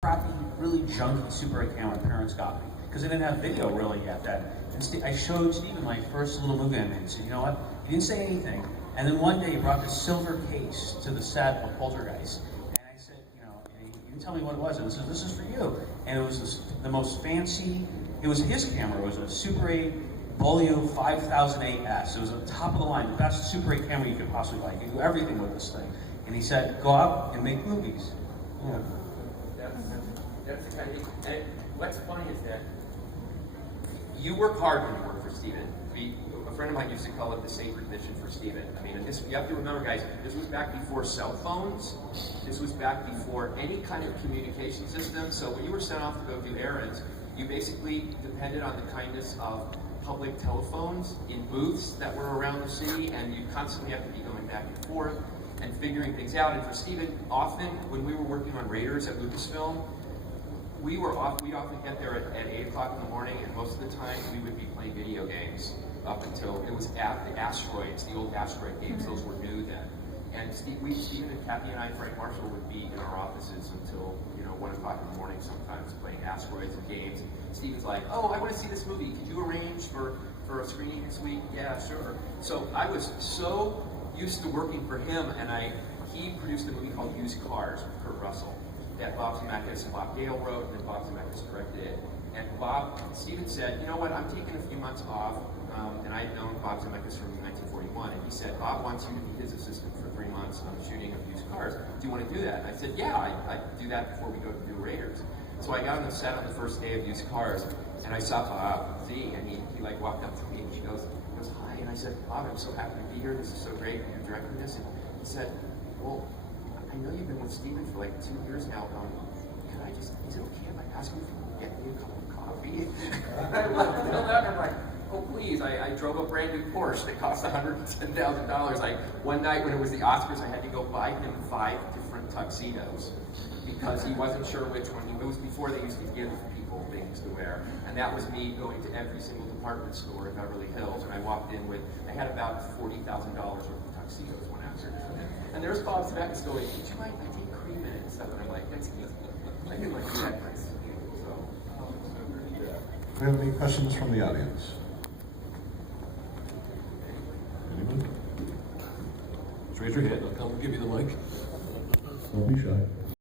crappy, really junky Super 8 camera my parents got me because they didn't have video really yet. I showed Steven my first little movie I made and said, you know what? He didn't say anything. And then one day he brought this silver case to the set of Poltergeist. And I said, you know, you can tell me what it was. And he said, this is for you. And it was the most fancy, it was his camera. It was a Super 8 Volio 5008S. It was the top of the line, the best Super 8 camera you could possibly buy. You could do everything with this thing. And he said, go out and make movies. Yeah. That's the kind of thing. And what's funny is that you work hard when you work for Steven. A friend of mine used to call it the sacred mission for Steven. I mean, you have to remember, guys, this was back before cell phones. This was back before any kind of communication system. So when you were sent off to go do errands, you basically depended on the kindness of public telephones in booths that were around the city, and you constantly have to be going back and forth and figuring things out. And for Steven, often when we were working on Raiders at Lucasfilm, we'd often get there at 8 o'clock in the morning, and most of the time we would be playing video games up until it was at the Asteroids, the old Asteroid games. Those were new then. And Steven and Kathy and I, Frank Marshall, would be in our offices until 1 o'clock in the morning sometimes playing Asteroids and games. And Steven's like, oh, I want to see this movie. Could you arrange for a screening this week? Yeah, sure. So I was so used to working for him, and he produced a movie called Used Cars with Kurt Russell that Bob Zemeckis and Bob Gale wrote, and then Bob Zemeckis directed it. And Steven said, you know what, I'm taking a few months off, and I had known Bob Zemeckis from 1941, and he said, Bob wants you to be his assistant for 3 months on the shooting of Used Cars. Do you want to do that? And I said, yeah, I'd do that before we go to do Raiders. So I got on the set on the first day of Used Cars, and I saw Bob Z, and he walked up to me, and he goes, hi, and I said, Bob, I'm so happy to be here, this is so great, you're directing this, and he said, well, I know you've been with Steven for like 2 years now. Is it okay if I ask you to get me a cup of coffee? I looked at him like, oh please, I drove a brand new Porsche that cost $110,000. Like one night when it was the Oscars, I had to go buy him 5 different tuxedos because he wasn't sure which one. It was before they used to give people things to wear. And that was me going to every single department store in Beverly Hills. And I walked in I had about $40,000 worth of tuxedos one afternoon. And there's Bob Zemeckis going, would you mind? I take cream in it and stuff. And I'm like, that's easy. I can like do that place. So. Do we have any questions from the audience? Anyone? Just raise your hand. I'll come give you the mic. Don't be shy.